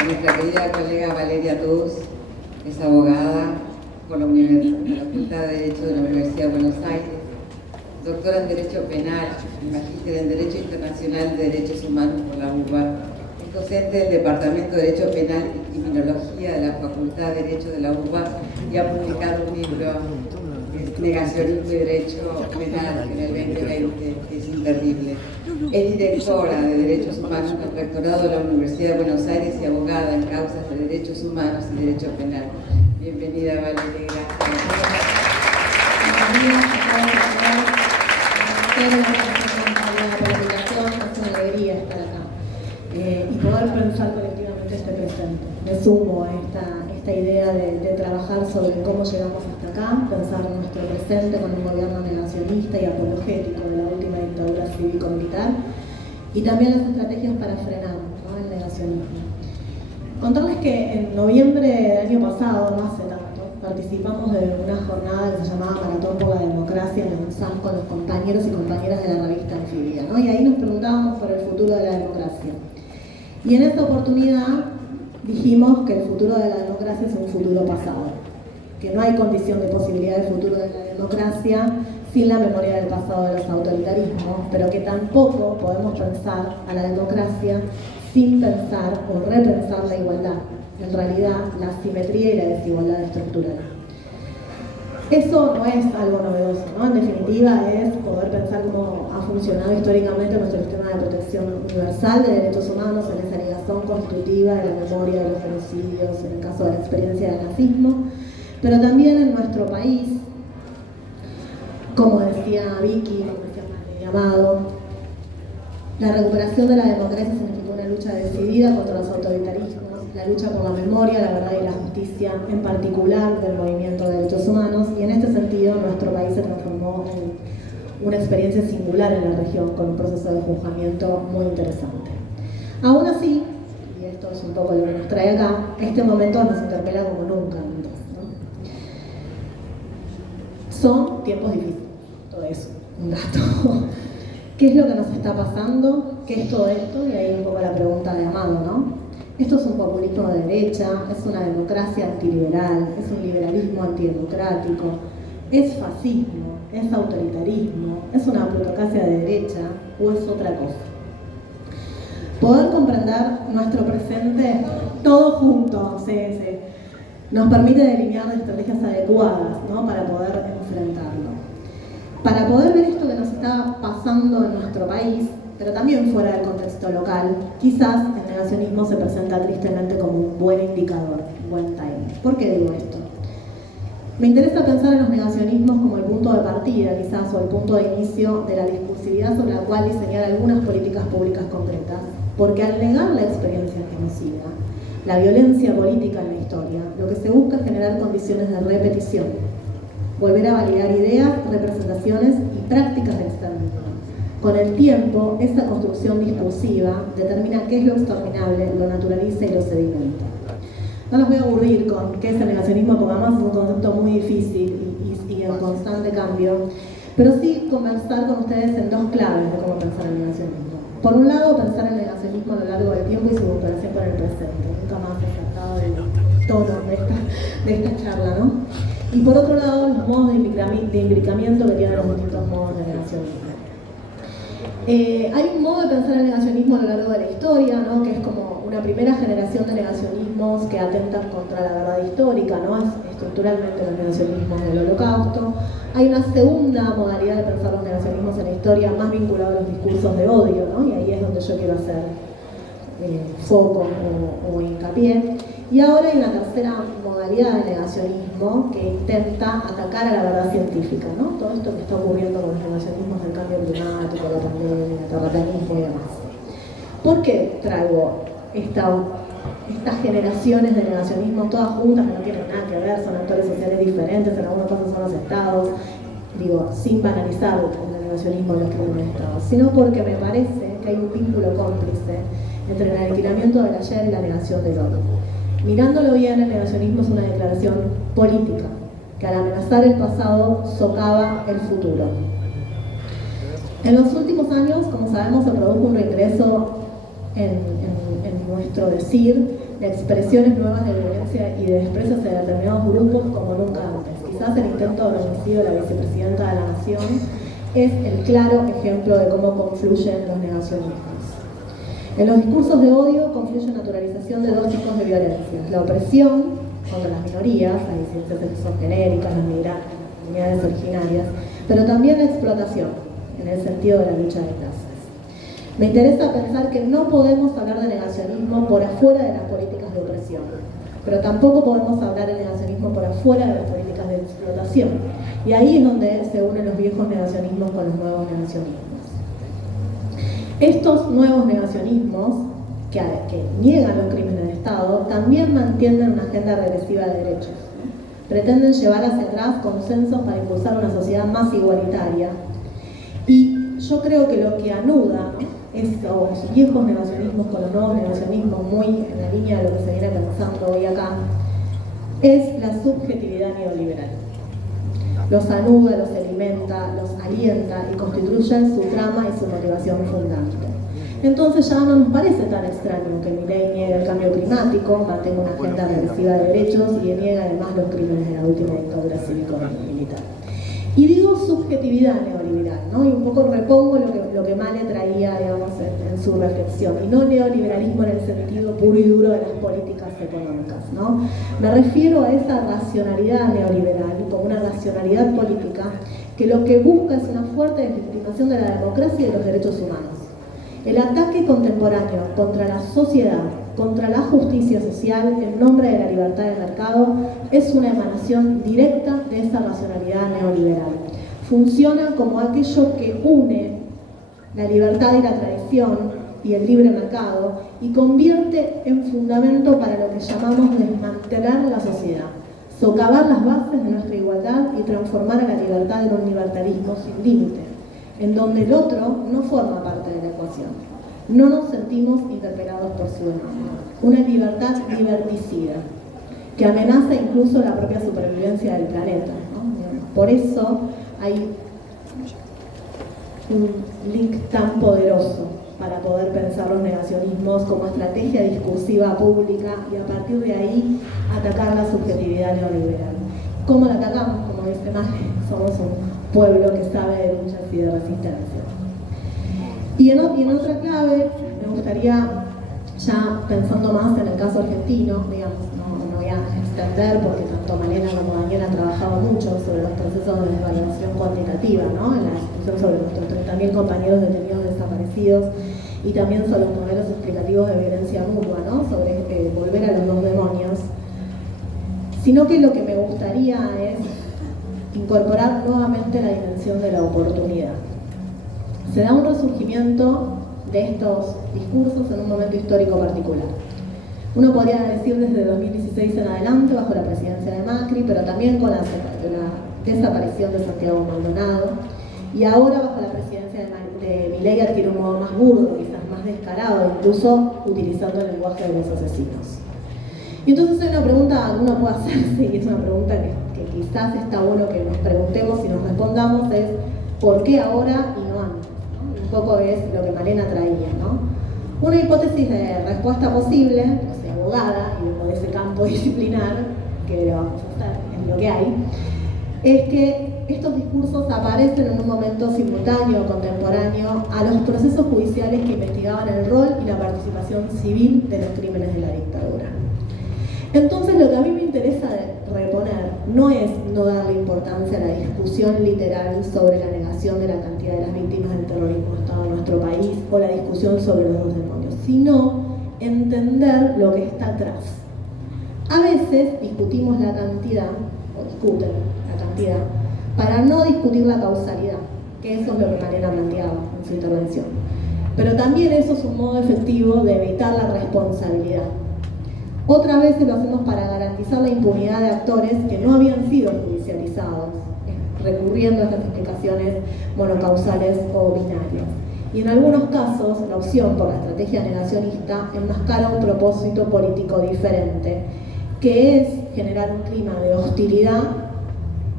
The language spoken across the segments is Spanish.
a nuestra querida colega Valeria Tuz, es abogada por la Facultad de Derecho de la Universidad de Buenos Aires, doctora en Derecho Penal, magíster en Derecho Internacional de Derechos Humanos por la UBA, es docente del Departamento de Derecho Penal y Criminología de la Facultad de Derecho de la UBA y ha publicado un libro, Negacionismo y Derecho Penal, en el 2020, que es imperdible. Es directora de Derechos Humanos del Rectorado de la Universidad de Buenos Aires y abogada en causas de derechos humanos y derecho penal. Bienvenida, Valeria, gracias. Por la invitación, es una alegría estar acá y poder pensar colectivamente este presente. Me sumo a esta idea de trabajar sobre cómo llegamos hasta acá, pensar nuestro presente con un gobierno negacionista y apologético de la última dictadura cívico-militar y también las estrategias para frenar, ¿no?, el negacionismo. Contarles que en noviembre del año pasado, no hace tanto, participamos de una jornada que se llamaba Maratón por la Democracia en la UNSAM con los compañeros y compañeras de la revista Anfibia, ¿no? Y ahí nos preguntábamos por el futuro de la democracia. Y en esta oportunidad dijimos que el futuro de la democracia es un futuro pasado, que no hay condición de posibilidad de futuro de la democracia sin la memoria del pasado de los autoritarismos, pero que tampoco podemos pensar a la democracia sin pensar o repensar la igualdad, en realidad la asimetría y la desigualdad estructural. Eso no es algo novedoso, ¿no? En definitiva es poder pensar cómo ha funcionado históricamente nuestro sistema de protección universal de derechos humanos en esa ligación constructiva de la memoria de los genocidios, en el caso de la experiencia del nazismo, pero también en nuestro país, como decía Vicky, como decía Amado, la recuperación de la democracia significó una lucha decidida contra los autoritarismos, la lucha por la memoria, la verdad y la justicia, en particular del movimiento de derechos humanos, y en este sentido nuestro país se transformó en una experiencia singular en la región, con un proceso de juzgamiento muy interesante. Aún así, y esto es un poco lo que nos trae acá, este momento nos interpela como nunca antes, ¿no? Son tiempos difíciles, todo eso, un dato. ¿Qué es lo que nos está pasando? ¿Qué es todo esto? Y ahí un poco la pregunta de Amado, ¿no? Esto es un populismo de derecha, es una democracia antiliberal, es un liberalismo antidemocrático, es fascismo, es autoritarismo, es una plutocracia de derecha o es otra cosa. Poder comprender nuestro presente todo junto, nos permite delinear estrategias adecuadas, ¿no?, para poder enfrentarlo. Para poder ver esto que nos está pasando en nuestro país, pero también fuera del contexto local, quizás el negacionismo se presenta tristemente como un buen indicador, un buen timing. ¿Por qué digo esto? Me interesa pensar en los negacionismos como el punto de partida, quizás, o el punto de inicio de la discursividad sobre la cual diseñar algunas políticas públicas concretas, porque al negar la experiencia genocida, la violencia política en la historia, lo que se busca es generar condiciones de repetición, volver a validar ideas, representaciones y prácticas de exterminio. Con el tiempo, esa construcción discursiva determina qué es lo exterminable, lo naturaliza y lo sedimenta. No los voy a aburrir con qué es el negacionismo, porque además es un concepto muy difícil y en constante cambio, pero sí conversar con ustedes en dos claves de cómo pensar el negacionismo. Por un lado, pensar el negacionismo a lo largo del tiempo y su comparación con el presente, nunca más acertado del tono de esta charla, ¿no? Y por otro lado, los modos de imbricamiento que tienen los distintos modos de negacionismo. Hay un modo de pensar el negacionismo a lo largo de la historia, ¿no?, que es como una primera generación de negacionismos que atentan contra la verdad histórica, ¿no? Es estructuralmente los negacionismos del Holocausto. Hay una segunda modalidad de pensar los negacionismos en la historia más vinculada a los discursos de odio, ¿no? Y ahí es donde yo quiero hacer foco o hincapié. Y ahora hay una tercera modalidad de negacionismo que intenta atacar a la verdad científica, ¿no? Todo esto que está ocurriendo con los negacionismos del cambio climático, la pandemia, el terraplanismo y demás. ¿Por qué traigo estas generaciones de negacionismo todas juntas que no tienen nada que ver, son actores sociales diferentes, en algunos casos son los estados, digo, sin banalizar el negacionismo de los crímenes de estado, sino porque me parece que hay un vínculo cómplice entre el aniquilamiento del ayer y la negación del hoy. Mirándolo bien, el negacionismo es una declaración política que al amenazar el pasado socava el futuro. En los últimos años, como sabemos, se produjo un regreso en nuestro decir expresiones nuevas de violencia y de desprecio hacia determinados grupos como nunca antes. Quizás el intento de homicidio de la vicepresidenta de la Nación es el claro ejemplo de cómo confluyen los negacionismos. En los discursos de odio confluye naturalización de dos tipos de violencias: la opresión contra las minorías, las disidencias sexogenéricas, las migrantes, las comunidades originarias, pero también la explotación, en el sentido de la lucha de clases. Me interesa pensar que no podemos hablar de negacionismo por afuera de las políticas de opresión, pero tampoco podemos hablar de negacionismo por afuera de las políticas de explotación. Y ahí es donde se unen los viejos negacionismos con los nuevos negacionismos. Estos nuevos negacionismos, que niegan los crímenes de Estado, también mantienen una agenda regresiva de derechos. Pretenden llevar hacia atrás consensos para impulsar una sociedad más igualitaria. Y yo creo que lo que anuda estos viejos negacionismos con los nuevos negacionismos, muy en la línea de lo que se viene pensando hoy acá, es la subjetividad neoliberal. Los anuda, los alimenta, los alienta y constituyen su trama y su motivación fundante. Entonces ya no nos parece tan extraño que Milei niegue el cambio climático, mantenga una agenda regresiva de derechos y niegue además los crímenes de la última dictadura cívico-militar. Y digo subjetividad neoliberal, ¿no? Y un poco repongo lo que Male traía, digamos, en su reflexión, y no neoliberalismo en el sentido puro y duro de las políticas económicas, ¿no? Me refiero a esa racionalidad neoliberal, como una racionalidad política, que lo que busca es una fuerte deslegitimación de la democracia y de los derechos humanos. El ataque contemporáneo contra la sociedad, contra la justicia social en nombre de la libertad de mercado es una emanación directa de esa racionalidad neoliberal. Funciona como aquello que une la libertad y la tradición y el libre mercado y convierte en fundamento para lo que llamamos desmantelar la sociedad, socavar las bases de nuestra igualdad y transformar a la libertad en un libertarismo sin límite, en donde el otro no forma parte de la ecuación. No nos sentimos interpelados por su demanda. Una libertad liberticida, que amenaza incluso la propia supervivencia del planeta, ¿no? Por eso hay un link tan poderoso para poder pensar los negacionismos como estrategia discursiva pública y a partir de ahí atacar la subjetividad neoliberal. ¿Cómo la atacamos? Como dice Male, somos un pueblo que sabe de luchas y de resistencia. Y en otra clave, me gustaría, ya pensando más en el caso argentino, digamos, no voy a extender porque tanto Malena como Daniel han trabajado mucho sobre los procesos de desvalorización cuantitativa, ¿no? En la discusión sobre nuestros 30.000 compañeros detenidos desaparecidos y también sobre los modelos explicativos de violencia mutua, ¿no? Sobre volver a los dos demonios. Sino que lo que me gustaría es incorporar nuevamente la dimensión de la oportunidad. Se da un resurgimiento de estos discursos en un momento histórico particular. Uno podría decir desde 2016 en adelante, bajo la presidencia de Macri, pero también con la desaparición de Santiago Maldonado, y ahora bajo la presidencia de Milei adquiere un modo más burdo, quizás más descarado, incluso utilizando el lenguaje de los asesinos. Y entonces hay una pregunta que uno puede hacerse, y es una pregunta que quizás está bueno que nos preguntemos y nos respondamos, es ¿por qué ahora y no antes? ¿No? Un poco es lo que Malena traía, ¿no? Una hipótesis de respuesta posible, o sea, abogada y después de ese campo disciplinar, que lo vamos a hacer, es lo que hay, es que estos discursos aparecen en un momento simultáneo, contemporáneo, a los procesos judiciales que investigaban el rol y la participación civil de los crímenes de la dictadura. Entonces lo que a mí me interesa reponer no es no darle importancia a la discusión literal sobre la negación de la cantidad de las víctimas del terrorismo de Estado en nuestro país o la discusión sobre los dos demonios, sino entender lo que está atrás. A veces discutimos la cantidad, o discuten la cantidad, para no discutir la causalidad, que eso es lo que Malena planteaba en su intervención. Pero también eso es un modo efectivo de evitar la responsabilidad. Otras veces lo hacemos para garantizar la impunidad de actores que no habían sido judicializados, recurriendo a estas explicaciones monocausales o binarias. Y en algunos casos, la opción por la estrategia negacionista enmascara un propósito político diferente, que es generar un clima de hostilidad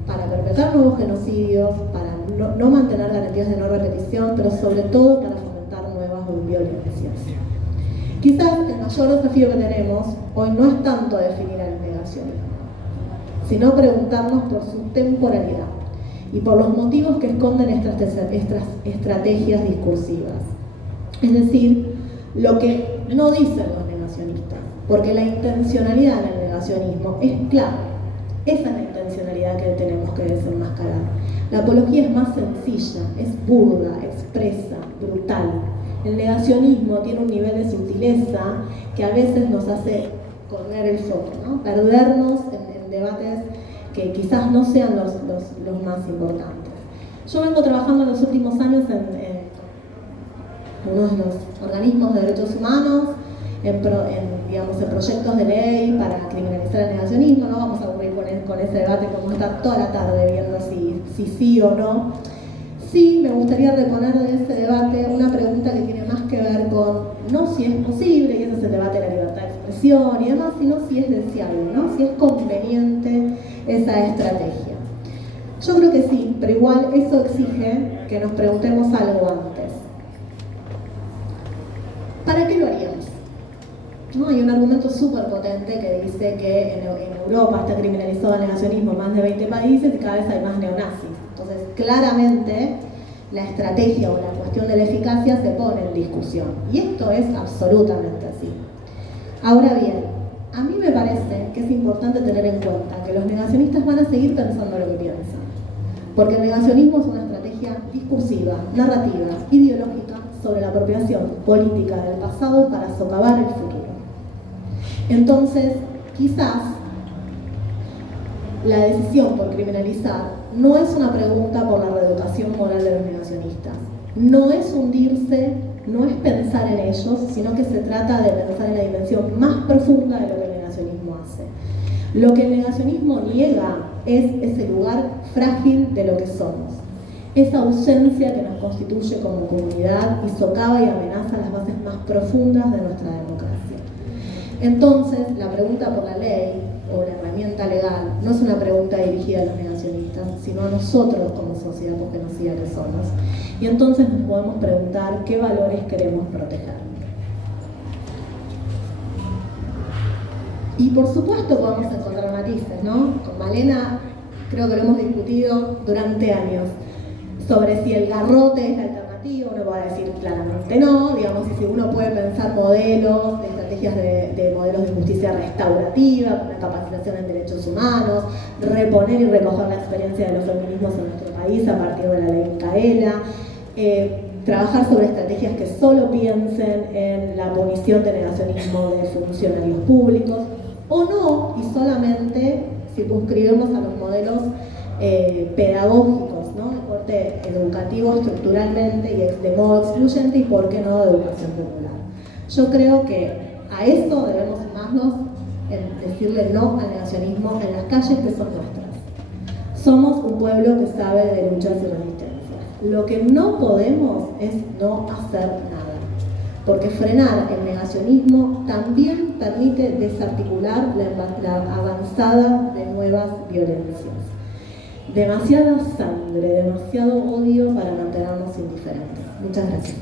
para perpetrar nuevos genocidios, para no mantener garantías de no repetición, pero sobre todo para fomentar nuevas violencias. Quizás el mayor desafío que tenemos hoy no es tanto definir al negacionismo, sino preguntarnos por su temporalidad y por los motivos que esconden estas estrategias discursivas. Es decir, lo que no dicen los negacionistas, porque la intencionalidad en el negacionismo es clave. Esa es la intencionalidad que tenemos que desenmascarar. La apología es más sencilla, es burda, expresa, brutal. El negacionismo tiene un nivel de sutileza que a veces nos hace correr el foco, ¿no? Perdernos en debates que quizás no sean los más importantes. Yo vengo trabajando en los últimos años en uno de los organismos de derechos humanos, en proyectos de ley para criminalizar el negacionismo. No vamos a aburrir con ese debate como estar toda la tarde viendo si sí o no. Sí, me gustaría reponer de ese debate una pregunta que tiene más que ver con no si es posible, y ese es el debate de la libertad de expresión y demás, sino si es deseable, ¿no? Si es conveniente esa estrategia. Yo creo que sí, pero igual eso exige que nos preguntemos algo antes. ¿Para qué lo haríamos? ¿No? Hay un argumento súper potente que dice que en Europa está criminalizado el negacionismo en más de 20 países y cada vez hay más neonazis. Entonces, claramente, la estrategia o la cuestión de la eficacia se pone en discusión. Y esto es absolutamente así. Ahora bien, a mí me parece que es importante tener en cuenta que los negacionistas van a seguir pensando lo que piensan. Porque el negacionismo es una estrategia discursiva, narrativa, ideológica sobre la apropiación política del pasado para socavar el futuro. Entonces, quizás la decisión por criminalizar no es una pregunta por la reeducación moral de los negacionistas. No es hundirse, no es pensar en ellos, sino que se trata de pensar en la dimensión más profunda de lo que el negacionismo hace. Lo que el negacionismo niega es ese lugar frágil de lo que somos. Esa ausencia que nos constituye como comunidad y socava y amenaza las bases más profundas de nuestra democracia. Entonces, la pregunta por la ley o la herramienta legal no es una pregunta dirigida a los negacionistas, sino a nosotros como sociedad conocida que somos. Y entonces nos podemos preguntar qué valores queremos proteger. Y por supuesto podemos encontrar matices, ¿no? Con Malena creo que lo hemos discutido durante años sobre si el garrote es la alternativa. Uno va a decir claramente no, digamos, y si uno puede pensar modelos, de estrategias de modelos de justicia restaurativa, una capacitación en derechos humanos, reponer y recoger la experiencia de los feminismos en nuestro país a partir de la ley Micaela, trabajar sobre estrategias que solo piensen en la abolición de negacionismo de funcionarios públicos, o no, y solamente circunscribimos a los modelos pedagógicos, ¿no? De corte educativo estructuralmente y de modo excluyente, y por qué no de educación popular. Yo creo que a eso debemos sumarnos en decirle no al negacionismo en las calles que son nuestras. Somos un pueblo que sabe de luchas y resistencias. Lo que no podemos es no hacer nada, porque frenar el negacionismo también permite desarticular la avanzada de nuevas violencias. Demasiada sangre, demasiado odio para mantenernos indiferentes. Muchas gracias.